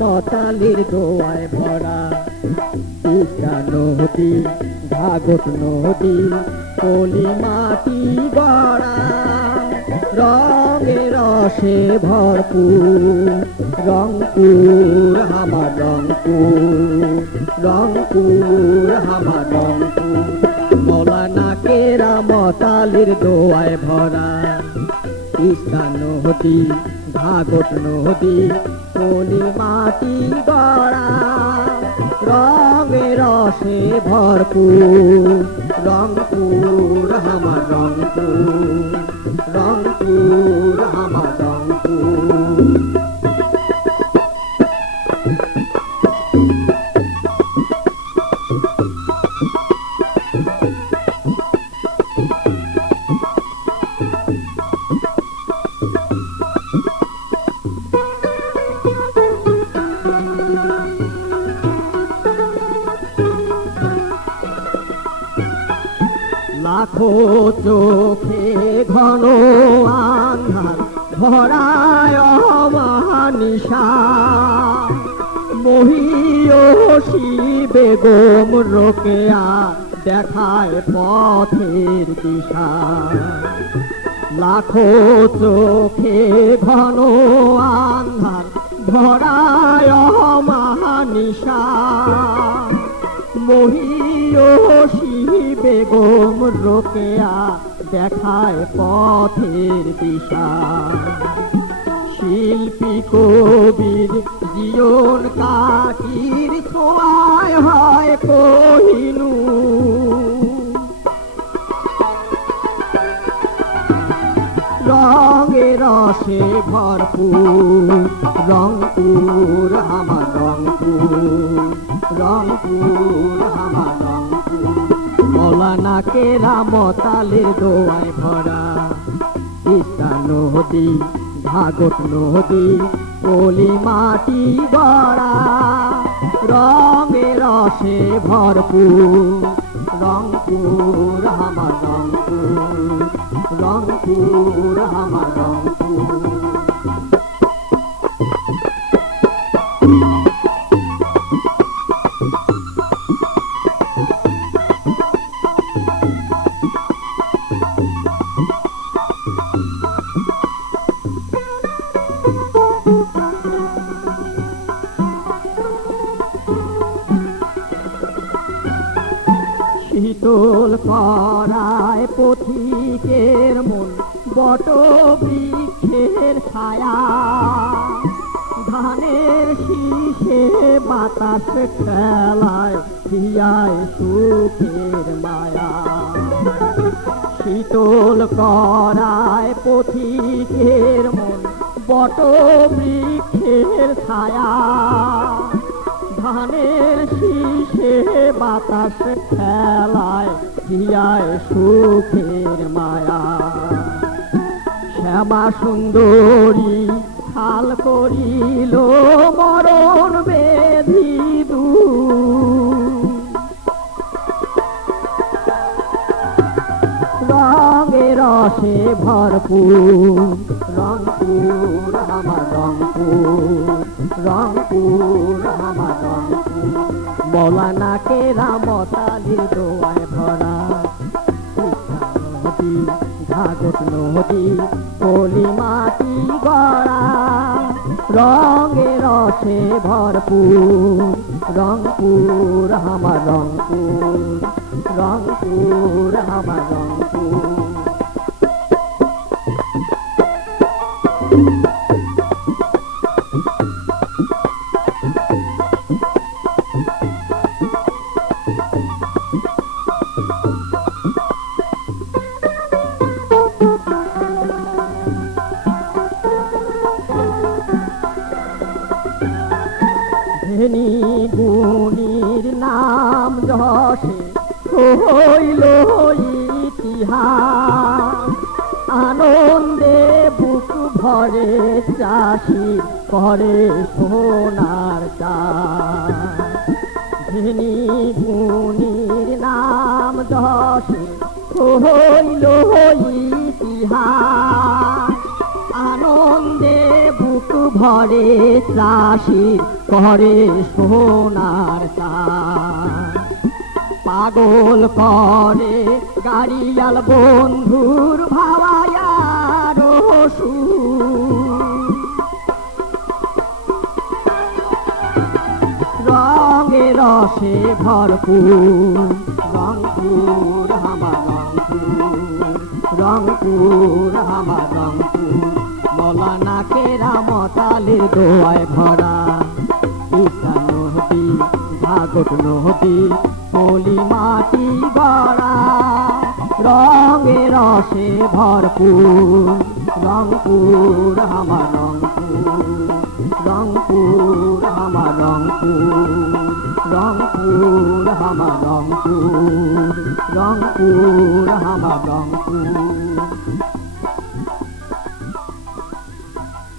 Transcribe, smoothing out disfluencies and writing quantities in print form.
মতালির দোয়ায় ভরা তিস্তা নদী, ভাগত নদী, পলি মাটি গড়া, রঙে রসে ভরপুর রংপুর আমার রংপুর, রংপুর আমার রংপুর। মৌলানা কেরামতালির দোয়ায় ভরা তিস্তা নদী, ভাগত নদী, পলি মাটি গড়া, রঙে রসে ভরপুর রংপুর আমার রংপুর, রংপুর আমার রংপুর। লাখো চোখে ঘন আন্ধার ভরায় অমানিশা, মহিয়সী বেগম রোকেয়া দেখায় পথের দিশা। লাখো চোখে ঘন আন্ধার ভরায় অমানিশা, মহিয়সী বেগম রোকেয়া দেখায় পথের দিশা। শিল্পী কবির জীবন কাঠির ছোঁয়ায় হয় কোহিনূর, রঙে রসে ভরপুর রংপুর আমার রংপুর, রংপুর আমার রংপুর। মৌলানা কেরামতালির দোয়ায় ভরা তিস্তা নদী, ভাগত নদী, পলি মাটি গড়া, রঙে রসে ভরপুর রংপুর আমার রংপুর, রংপুর আমার রংপুর। শীতল করায় পথিকের মন বট বৃক্ষের ছায়া, ধানের শীষে বাতাস খেলায় হিয়ায় সুখের মায়া। শীতল করায় পথিকের মন বট বৃক্ষের ছায়া, ধানের শীষে বাতাস খেলায় হিয়ায় সুখের মায়া। শ্যামা সুন্দরী হাল করিল মরণ বেধি দূর, রঙে রসে ভরপুর রংপুর আমার রংপুর, রংপুর আমার রংপুর। মৌলানা কেরামতালির দোয়ায় ভরা তিস্তা নদী, ভাগত নদী, পলি মাটি গড়া, রঙে রসে ভরপুর রংপুর আমার রংপুর, রংপুর আমার রংপুর। ধনী গুণীর না নাম যশে হইল ইতিহাস আনন্দে বুক ভরে চাষি করে সোনার চাষ ধনী গুণীর নাম যশে হইল ইতিহাস আনন্দে বুক ভরে চাষি করে সোনার চাষ পাগল করে গাড়িয়াল বন্ধুর ভাবায়ার রঙে রসে ভরপুর রংপুর আমার রংপুর আমার রংপুর মৌলানা কেরামতালের দোয়ায় ভরা ঈশা নদী ভাগত নদী পলি মাটি গড়া রঙে রসে ভরপুর রংপুর আমার রংপুর আমার রংপুর আমার রংপুর আমার রংপুর